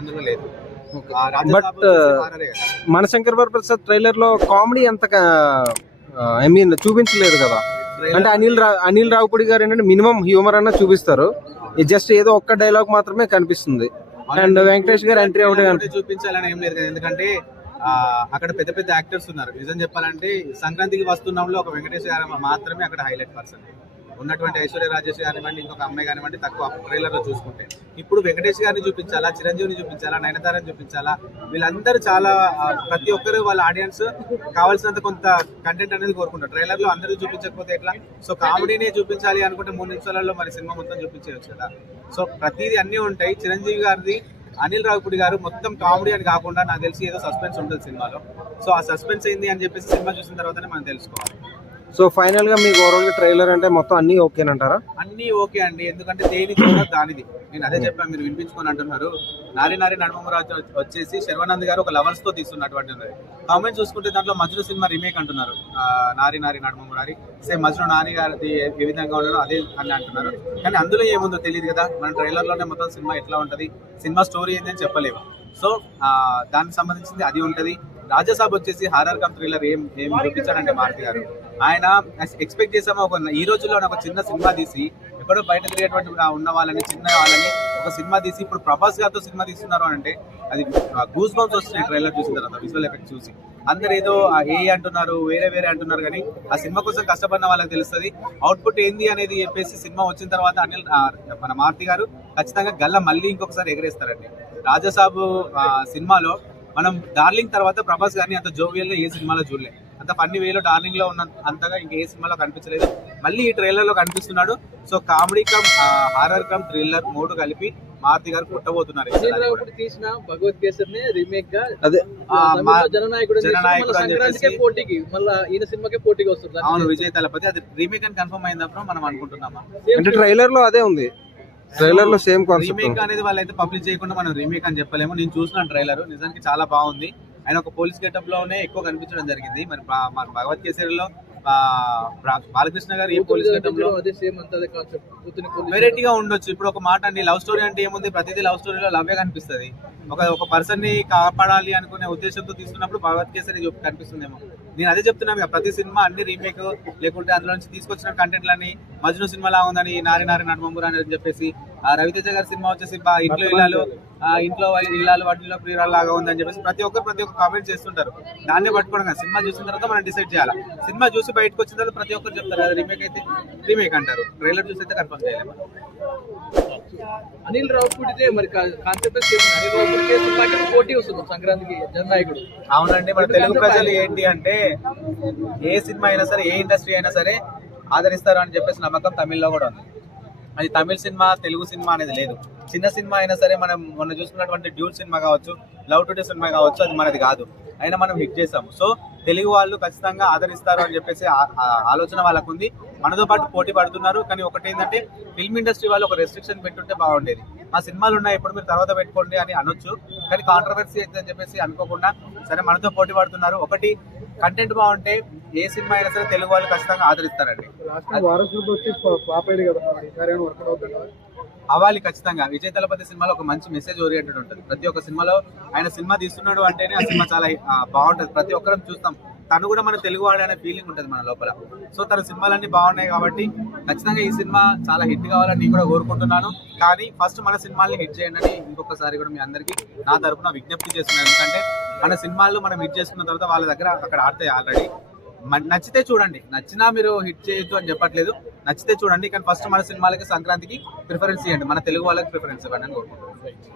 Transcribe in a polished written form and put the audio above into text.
అందులో లేదు. But Manashankar Prasad trailer లో కామెడీ అంత ఐ మీన్ చూపించలేదు కదా. అంటే అనిల్ రావుపూడి గారు ఏంటంటే మినిమం హ్యూమర్ అన్న చూపిస్తారు, జస్ట్ ఏదో ఒక్క డైలాగ్ మాత్రమే కనిపిస్తుంది. అండ్ వెంకటేష్ గారు ఎంట్రీ ఒకటి చూపించాలని ఏం లేదు కదా, ఎందుకంటే అక్కడ పెద్ద పెద్ద యాక్టర్స్ ఉన్నారు. నిజం చెప్పాలంటే సంక్రాంతికి వస్తున్నాంలో ఒక వెంకటేష్ గారు మాత్రమే అక్కడ హైలైట్ పర్సన్. ఉన్నటువంటి ఐశ్వర్య రాజేష్ కానివ్వండి, ఇంకొక అమ్మాయి కానివ్వండి తక్కువ ట్రైలర్ లో చూసుకుంటే. ఇప్పుడు వెంకటేష్ గారిని చూపించాలా, చిరంజీవిని చూపించాలా, నయనతారని చూపించాలా, వీళ్ళందరూ చాలా ప్రతి ఒక్కరు వాళ్ళ ఆడియన్స్ కావాల్సినంత కొంత కంటెంట్ అనేది కోరుకుంటారు. ట్రైలర్ లో అందరూ చూపించకపోతే ఎట్లా? సో కామెడీనే చూపించాలి అనుకుంటే 3 నిమిషాలలో మరి సినిమా మొత్తం చూపించేయచ్చు కదా. సో ప్రతిదీ అన్నీ ఉంటాయి. చిరంజీవి గారిది, అనిల్ రావుపూడి గారు మొత్తం కామెడీ అని కాకుండా నాకు తెలిసి ఏదో సస్పెన్స్ ఉంటుంది సినిమాలో. సో ఆ సస్పెన్స్ ఏంది అని చెప్పేసి సినిమా చూసిన తర్వాతనే మనం తెలుసుకోవాలి. సో ఫైనల్ గా మీకు ఓవరాల్ గా ట్రైలర్ అంటే మొత్తం అన్ని ఓకేనంటారా? అన్ని ఓకే అండి, ఎందుకంటే దేని చూడదు దానిది. నేను అదే చెప్పాను, మీరు వినిపించుకొని అంటున్నారు. నారి నారి నడుమరాజు వచ్చేసి శర్వానంద్ గారు ఒక లవర్స్ తో తీస్తున్నటువంటి కామెంట్ చూసుకుంటే దాంట్లో మజ్ను సినిమా రీమేక్ అంటున్నారు. నారి నారి నడుమరారి సేమ్ మజ్ను నాని గారిది ఏ విధంగా ఉండదో అదే అని అంటున్నారు. కానీ అందులో ఏముందో తెలియదు కదా. మన ట్రైలర్ లోనే మొత్తం సినిమా ఎట్లా ఉంటది, సినిమా స్టోరీ ఏంది అని చెప్పలేము. సో దానికి సంబంధించింది అది ఉంటది. రాజాసాబ్ వచ్చేసి హారర్ కమ్ థ్రిల్లర్ ఏం చూపించాడంటే మారుతి గారు, ఆయన ఎక్స్పెక్ట్ చేసామో ఈ రోజుల్లో ఒక చిన్న సినిమా తీసి ఎక్కడో బయట తిరిగేటువంటి ఉన్న వాళ్ళని, చిన్న వాళ్ళని ఒక సినిమా తీసి ఇప్పుడు ప్రభాస్ గారితో సినిమా తీస్తున్నారు అంటే అది గూస్ బంప్స్ వస్తున్నాయి ట్రైలర్ చూసిన తర్వాత, విజువల్ ఎఫెక్ట్ చూసి. అందరు ఏదో ఏ అంటున్నారు, వేరే అంటున్నారు, కానీ ఆ సినిమా కోసం కష్టపడిన వాళ్ళకి తెలుస్తుంది అవుట్పుట్ ఏంది అనేది చెప్పేసి. సినిమా వచ్చిన తర్వాత మన మారుతి గారు ఖచ్చితంగా గల్ల మళ్ళీ ఇంకొకసారి ఎగరేస్తారండి. రాజాసాబు సినిమాలో మనం డార్లింగ్ తర్వాత ప్రభాస్ గారిని అంత జోవియల్ గా ఏ సినిమాలో చూడలేదు, అంత ఫన్నీ వేలో డార్లింగ్ లో ఉన్న అంతగా ఇంకా ఏ సినిమాలో కనిపించలేదు. మళ్ళీ ఈ ట్రైలర్ లో కనిపిస్తున్నాడు. So comedy come horror come thriller 3 కలిపి మారుతి గారు పుట్టబోతున్నారు. భగవత్ కేసరి రీమేక్ గా జననాయకుడు పోటీకి మళ్ళీ ఈయన సినిమాకే పోటీకి వస్తుంది. అవును, విజయ్ తలపతి అది రీమేక్ అని కన్ఫర్మ్ అయినప్పుడు మనం అనుకుంటున్నామా? అంటే ట్రైలర్ లో అదే ఉంది, ట్రైలర్ లో సేమ్ కాన్సెప్ట్. రీమేక్ అనేది వాళ్ళైతే పబ్లిష్ చేయకుండా మనం రీమేక్ అని చెప్పలేము. నేను చూసిన ట్రైలర్ నిజానికి చాలా బాగుంది. ఆయన ఒక పోలీస్ గెటప్ లోనే ఎక్కువ కనిపించడం జరిగింది. మరి మన భగవత్ కేసరిలో బాలకృష్ణ గారు ఏ పోలీస్ గెటప్ లో వెరైటీగా ఉండొచ్చు. ఇప్పుడు ఒక మాట అండి, లవ్ స్టోరీ అంటే ఏముంది, ప్రతిదీ లవ్ స్టోరీలో లవ్వే కనిపిస్తుంది. ఒక పర్సన్ ని కాపాడాలి అనుకునే ఉద్దేశంతో తీసుకున్నప్పుడు భగవత్ కేసరి కనిపిస్తుందేమో. నేను అదే చెప్తున్నాను, ప్రతి సినిమా అన్ని రీమేక్ లేకుంటే అందులో నుంచి తీసుకొచ్చిన కంటెంట్లని మజ్ను సినిమా లా ఉందని, నారి నారి నడుమమురా అని చెప్పేసి, రవితేజ గారి సినిమా వచ్చేసి ఇంట్లో ఇల్లాలు వాటిలో ప్రియురాలు లాగా ఉందని చెప్పేసి ప్రతి ఒక్క కామెంట్ చేస్తుంటారు. దాన్ని పట్టుకోవడం సినిమా చూసిన తర్వాత మనం డిసైడ్ చేయాలి. సినిమా చూసి బయటకు వచ్చిన తర్వాత ప్రతి ఒక్కరు చెప్తారు అది రీమేక్ అయితే రీమేక్ అంటారు, ట్రైలర్ చూసి అయితే కన్ఫర్మ్ చేయలేము. అనిల్ రావుపూడిదే మరి కాన్సెప్ట్ అనిల్ రావుపూడి పోటీ వస్తుంది సంక్రాంతికి జననాయకుడు. అవునండి, మన తెలుగు ప్రజలు ఏంటి అంటే ఏ సినిమా అయినా సరే, ఏ ఇండస్ట్రీ అయినా సరే ఆదరిస్తారు అని చెప్పేసి నమ్మకం తమిళ్లో కూడా ఉంది. అది తమిళ సినిమా తెలుగు సినిమా అనేది లేదు. చిన్న సినిమా అయినా సరే, మనం మొన్న చూసుకున్నటువంటి డ్యూట్ సినిమా కావచ్చు, లవ్ టుడే సినిమా కావచ్చు, అది మనది కాదు, అయినా మనం హిట్ చేసాము. సో తెలుగు వాళ్ళు ఖచ్చితంగా ఆదరిస్తారు అని చెప్పేసి ఆలోచన వాళ్ళకు ఉంది. మనతో పాటు పోటీ పడుతున్నారు. కానీ ఒకటి ఏంటంటే ఫిల్మ్ ఇండస్ట్రీ వాళ్ళు ఒక రెస్ట్రిక్షన్ పెట్టుంటే బాగుండేది. ఆ సినిమాలు ఉన్నాయి, ఇప్పుడు మీరు తర్వాత పెట్టుకోండి అని అనొచ్చు, కానీ కాంట్రవర్సీ అయితే అని చెప్పేసి అనుకోకుండా సరే మనతో పోటీ పడుతున్నారు. ఒకటి కంటెంట్ బాగుంటే ఏ సినిమా అయినా సరే తెలుగు వాళ్ళు ఖచ్చితంగా ఆదరిస్తారండి. అవ్వాలి ఖచ్చితంగా. విజయ్ తలపతి సినిమాలో ఒక మంచి మెసేజ్ ఓరియంటెడ్ ఉంటుంది. ప్రతి ఒక్క సినిమాలో ఆయన సినిమా తీస్తున్నాడు అంటేనే ఆ సినిమా చాలా బాగుంటుంది, ప్రతి ఒక్కరం చూస్తాం. తను కూడా మన తెలుగు వాడే అనే ఫీలింగ్ ఉంటుంది మన లోపల. సో తన సినిమాలన్నీ బాగున్నాయి కాబట్టి ఖచ్చితంగా ఈ సినిమా చాలా హిట్ కావాలని నేను కూడా కోరుకుంటున్నాను. కానీ ఫస్ట్ మన సినిమాల్ని హిట్ చేయండి అని ఇంకొకసారి కూడా మీ అందరికీ నా తరపున విజ్ఞప్తి చేస్తున్నాను. ఎందుకంటే మన సినిమాలు మనం హిట్ చేసుకున్న తర్వాత వాళ్ళ దగ్గర అక్కడ ఆడతాయి ఆల్రెడీ. నచ్చితే చూడండి, నచ్చినా మీరు హిట్ చేయొద్దు అని చెప్పట్లేదు, నచ్చితే చూడండి. కానీ ఫస్ట్ మన సినిమాలకి సంక్రాంతికి ప్రిఫరెన్స్ ఇవ్వండి, మన తెలుగు వాళ్ళకి ప్రిఫరెన్స్ ఇవ్వండి అని కోరుకుంటున్నాను.